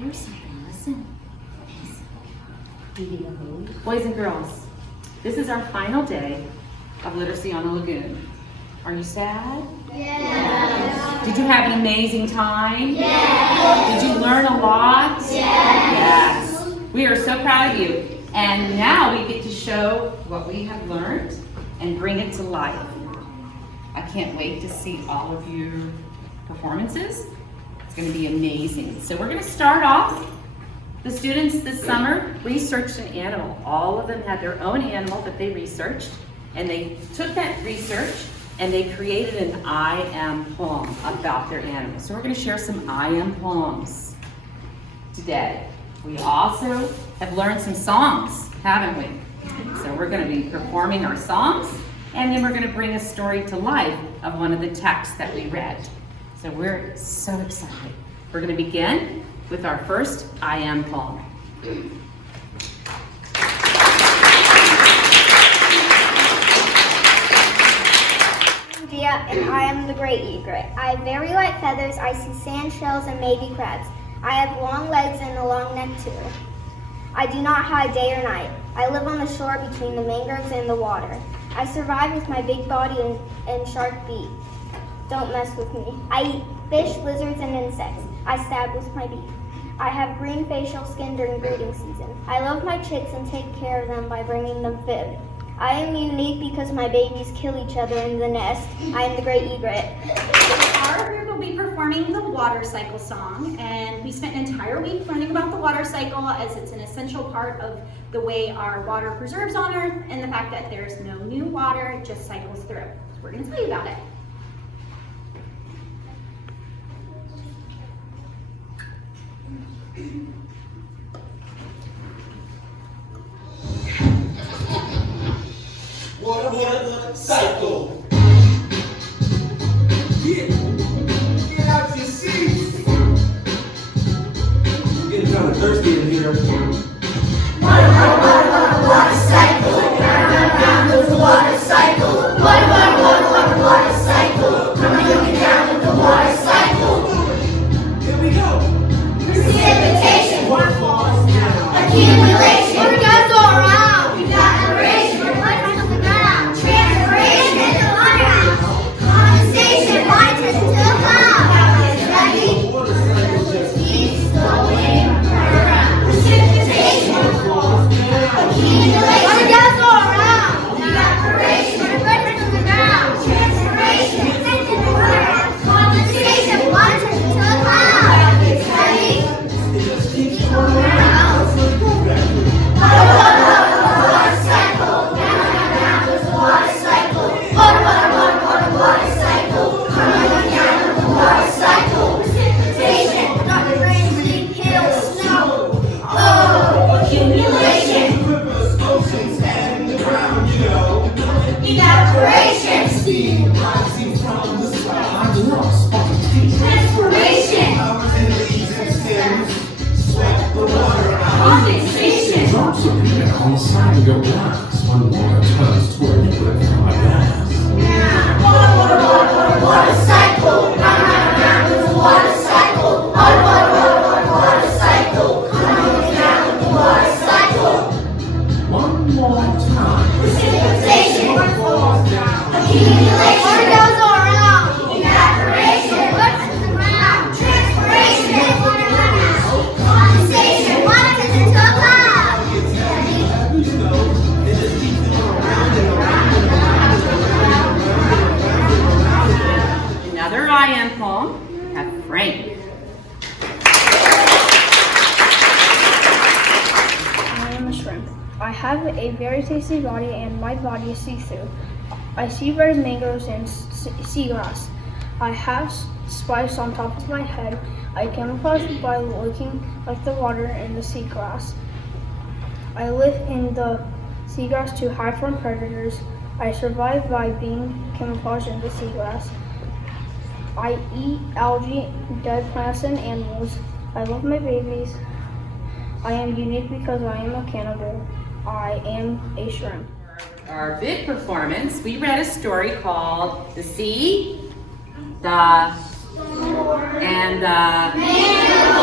hear something. Listen. Boys and girls, this is our final day of literacy on the Lagoon. Are you sad? Yes. Did you have an amazing time? Yes. Did you learn a lot? Yes. Yes. We are so proud of you. And now we get to show what we have learned and bring it to life. I can't wait to see all of your performances. It's going to be amazing. So we're going to start off. The students this summer researched an animal. All of them had their own animal that they researched, and they took that research and they created an I am poem about their animal. So we're going to share some I am poems today. We also have learned some songs, haven't we? So we're going to be performing our songs, and then we're going to bring a story to life of one of the texts that we read. So we're so excited. We're going to begin with our first I am poem. And I am the great egret. I have very light feathers. I see sand shells and maybe crabs. I have long legs and a long neck too. I do not hide day or night. I live on the shore between the mangroves and the water. I survive with my big body and sharp beak. Don't mess with me. I eat fish, lizards, and insects. I stab with my beak. I have green facial skin during breeding season. I love my chicks and take care of them by bringing them food. I am unique because my babies kill each other in the nest. I am the great egret. Our group will be performing the water cycle song, and we spent an entire week learning about the water cycle as it's an essential part of the way our water preserves on Earth and the fact that there's no new water, it just cycles through. So we're going to tell you about it. Water cycle. Get out your seats. Getting kind of thirsty in here. Water cycle. Round with the water cycle. Water cycle. Coming down with the water cycle. Here we go. Precipitation. Water falls down. Accumulation. Water goes all around. Evaporation. Water to the ground. Transpiration. Condensation. Water turns into a cloud. Steady. The water cycle just Keeps going around. Precipitation. falls down. Accumulation. Water goes all around. Evaporation. Water to the ground. Transpiration. Condensation. Water turns into a cloud. Steady. It just keeps going around. Let's go back. Water cycle. Round with the water cycle. Water cycle. Coming down with the water cycle. Precipitation. Rain, sleet, hail, snow. Oh, accumulation. Rivers, oceans, and the ground, you know. Evaporation. Steam rising from the sky. Transpiration. Flowers and leaves and stems sweat the water out. Condensation. Drops of heat on the side of your glass when water turns to a liquid from a gas. Water cycle. Round with the water cycle. Water cycle. Coming down with the water cycle. One more time. Precipitation. Falls down. Accumulation. Water goes all around. Evaporation. Water to the ground. Transpiration. Condensation. Water turns into a cloud. You know, it just keeps going around and around and around and around and around. Another I am poem. We have Frank. I am a shrimp. I have a very tasty body and my body is see-through. I see red mangoes and seagrass. I have spikes on top of my head. I camouflage by looking like the water in the seagrass. I live in the seagrass to hide from predators. I survive by being camouflaged in the seagrass. I eat algae, dead plants, and animals. I love my babies. I am unique because I am a cannibal. I am a shrimp. Our big performance, we read a story called The Sea, and the... Mango.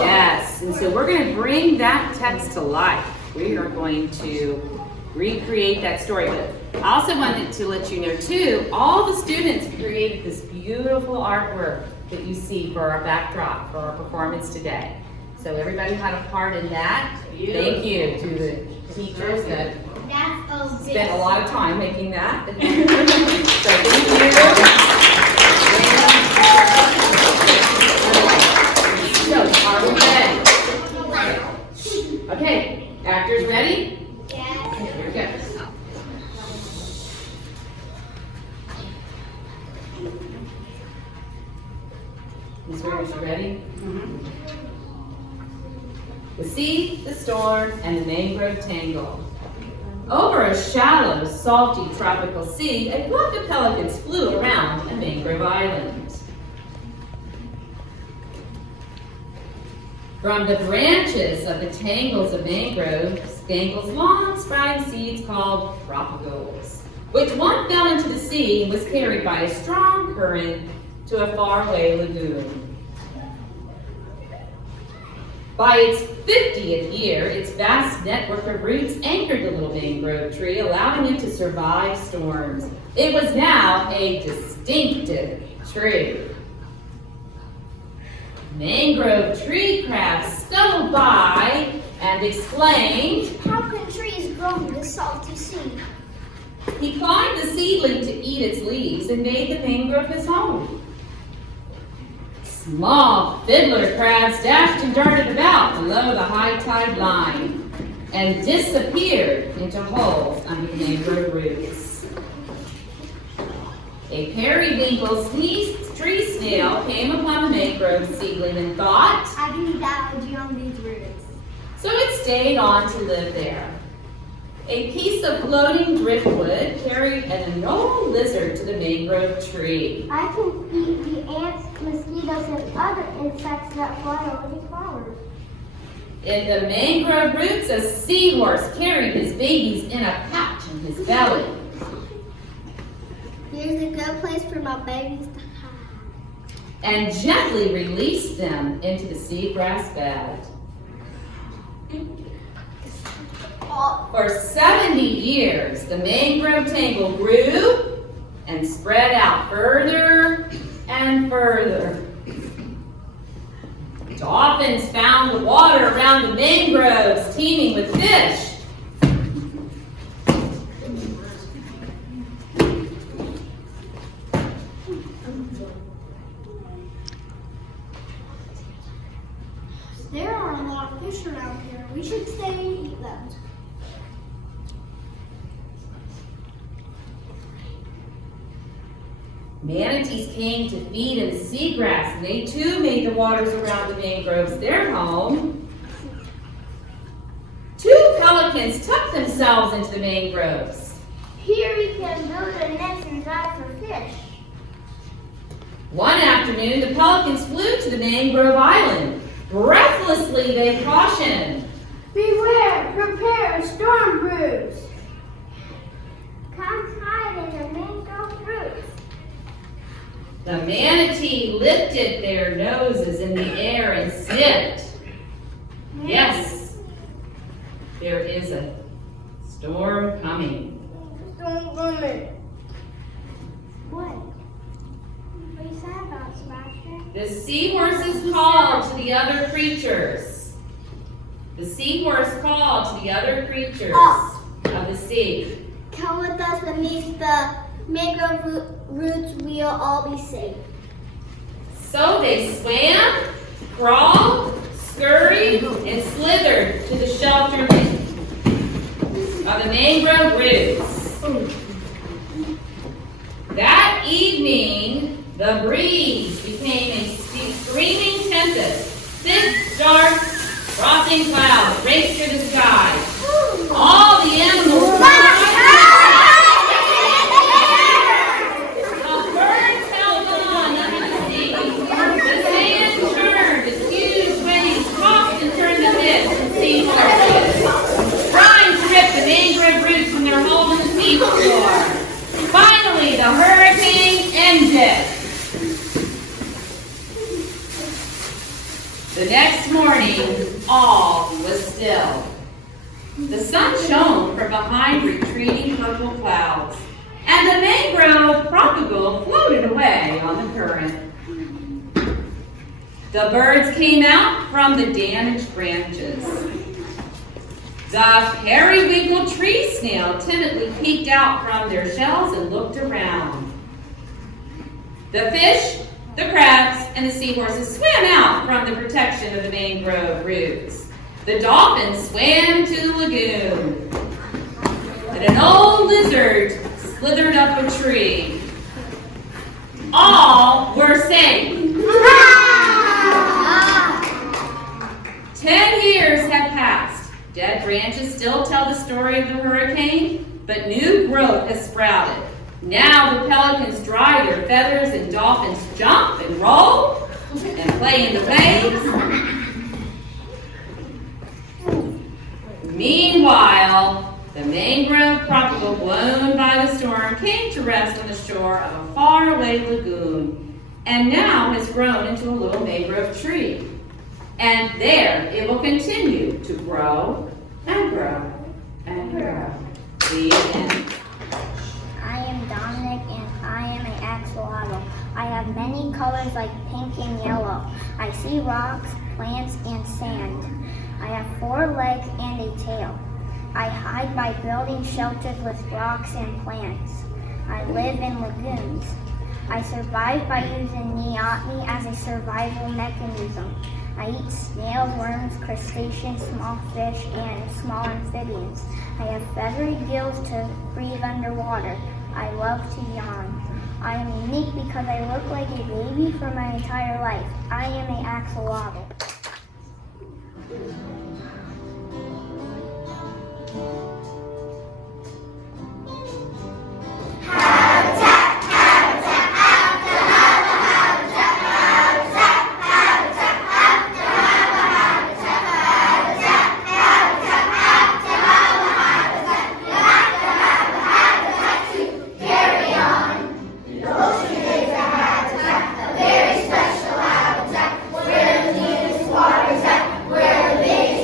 Yes. Yes, and so we're going to bring that text to life. We are going to recreate that story. But I also wanted to let you know too, all the students created this beautiful artwork that you see for our backdrop for our performance today. So everybody had a part in that. Thank you to the teachers that spent a lot of time making that. So thank you. So are we ready? Okay, actors ready? Yeah. Here we go. Miss Rivers, you ready? The sea, the storm, and the mangrove tangle. Over a shallow, salty tropical sea, a flock of pelicans flew around a mangrove island. From the branches of the tangles of mangroves dangles long sprouting seeds called tropicals, which one fell into the sea and was carried by a strong current to a faraway lagoon. By its 50th year, its vast network of roots anchored the little mangrove tree, allowing it to survive storms. It was now a distinctive tree. Mangrove tree crabs scuttled by and exclaimed, How can trees grow in the salty sea? he climbed the seedling to eat its leaves and made the mangrove his home. Small fiddler crabs dashed and darted about below the high tide line and disappeared into holes under the mangrove roots. A periwinkle tree snail came upon the mangrove seedling and thought, I can gouge on these roots. so it stayed on to live there. A piece of floating driftwood carried an anole lizard to the mangrove tree. I can eat the ants, mosquitoes, and other insects that fly over these flowers. In the mangrove roots, a seahorse carried his babies in a pouch in his belly. Here's a good place for my babies to hide. And gently released them into the seagrass bed. For 70 years, the mangrove tangle grew and spread out further and further. Dolphins found the water around the mangroves teeming with fish. There are a lot of fish around here. We should stay and eat them. Manatees came to feed in the seagrass, and they too made the waters around the mangroves their home. 2 pelicans tucked themselves into the mangroves. Here we can build a nest and dive for fish. One afternoon, the pelicans flew to the mangrove island. Breathlessly, they cautioned, Beware, prepare a storm brews. Come hide in the mangrove roots. The manatee lifted their noses in the air and sniffed. Yes, there is a storm coming. Storm coming. What? What are you sad about, Sebastian? The seahorses called to the other creatures. The seahorse called to the other creatures of the sea. Come with us beneath the mangrove roots, we'll all be safe. So they swam, crawled, scurried, and slithered to the shelter of the mangrove roots. That evening, the breeze became a screaming tempest. Thick, dark, frosting clouds raced through the sky. All the animals trying to rip the mangrove roots from their hole in the sea floor. Finally, the hurricane ended. The next morning, all was still. The sun shone from behind retreating purple clouds, and the mangrove propagaule floated away on the current. The birds came out from the damaged branches. The periwinkle tree snail timidly peeked out from their shells and looked around. The fish, the crabs, and the seahorses swam out from the protection of the mangrove roots. The dolphins swam to the lagoon. And an old lizard slithered up a tree. All were safe. 10 years have passed. Dead branches still tell the story of the hurricane, but new growth has sprouted. Now the pelicans dry their feathers and dolphins jump and roll and play in the waves. Meanwhile, the mangrove propagaule blown by the storm came to rest on the shore of a faraway lagoon, and now has grown into a little mangrove tree. And there it will continue to grow and grow and grow. The end. I am Dominic and I am an axolotl. I have many colors like pink and yellow. I see rocks, plants, and sand. I have 4 legs and a tail. I hide by building shelters with rocks and plants. I live in lagoons. I survive by using neoteny as a survival mechanism. I eat snails, worms, crustaceans, small fish, and small amphibians. I have feathery gills to breathe underwater. I love to yawn. I am unique because I look like a baby for my entire life. I am an axolotl. Where the deepest waters at, where the biggest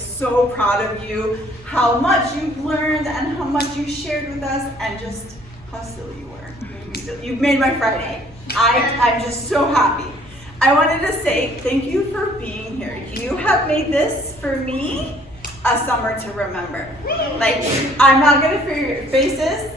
so proud of you, how much you've learned and how much you shared with us, and just how silly you were. You've made my Friday. I'm just so happy. I wanted to say thank you for being here. You have made this, for me, a summer to remember. Like, I'm not gonna fear your faces.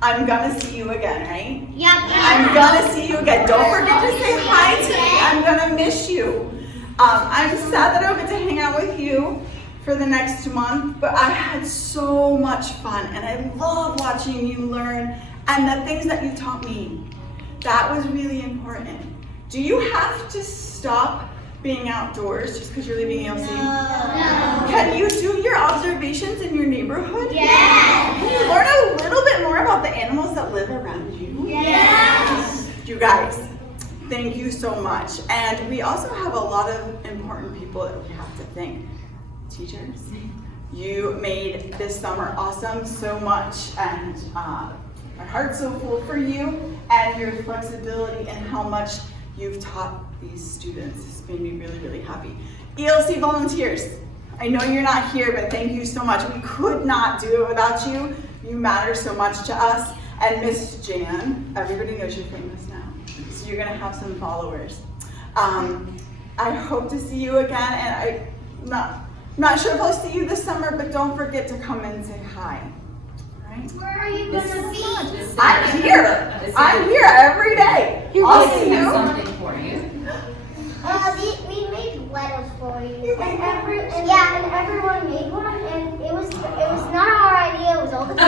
I'm gonna see you again, right? Yep. I'm gonna see you again. Don't forget to say hi to me. I'm gonna miss you. I'm sad that I don't get to hang out with you for the next month, but I had so much fun, and I love watching you learn and the things that you taught me. That was really important. Do you have to stop being outdoors just because you're leaving ELC? No. Can you do your observations in your neighborhood? Yes. Can you learn a little bit more about the animals that live around you? Yes. You guys, thank you so much. And we also have a lot of important people that we have to thank. Teachers, you made this summer awesome so much, and my heart's so full for you and your flexibility and how much you've taught these students. It's made me really, really happy. ELC volunteers, I know you're not here, but thank you so much. We could not do it without you. You matter so much to us. And Miss Jan, everybody knows you're famous now, so you're gonna have some followers. I hope to see you again, and I'm not sure if I'll see you this summer, but don't forget to come and say hi. Where are you gonna be? I'm here. I'm here every day. I'll see have you. something for you. We made letters for you, and everyone made one, and it was not our idea. It was all the I'm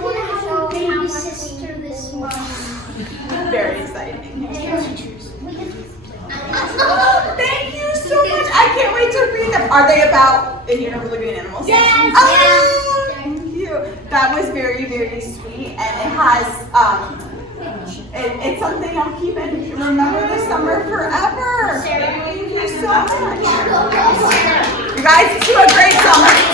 gonna have a baby sister this month. Very exciting. Thank you so much. I can't wait to read them. Are they about in your Lagoon animals? Yes. Oh, thank you. That was very, very sweet, and it has it's something I'll keep and remember this summer forever. Thank you so much. You guys do a great summer.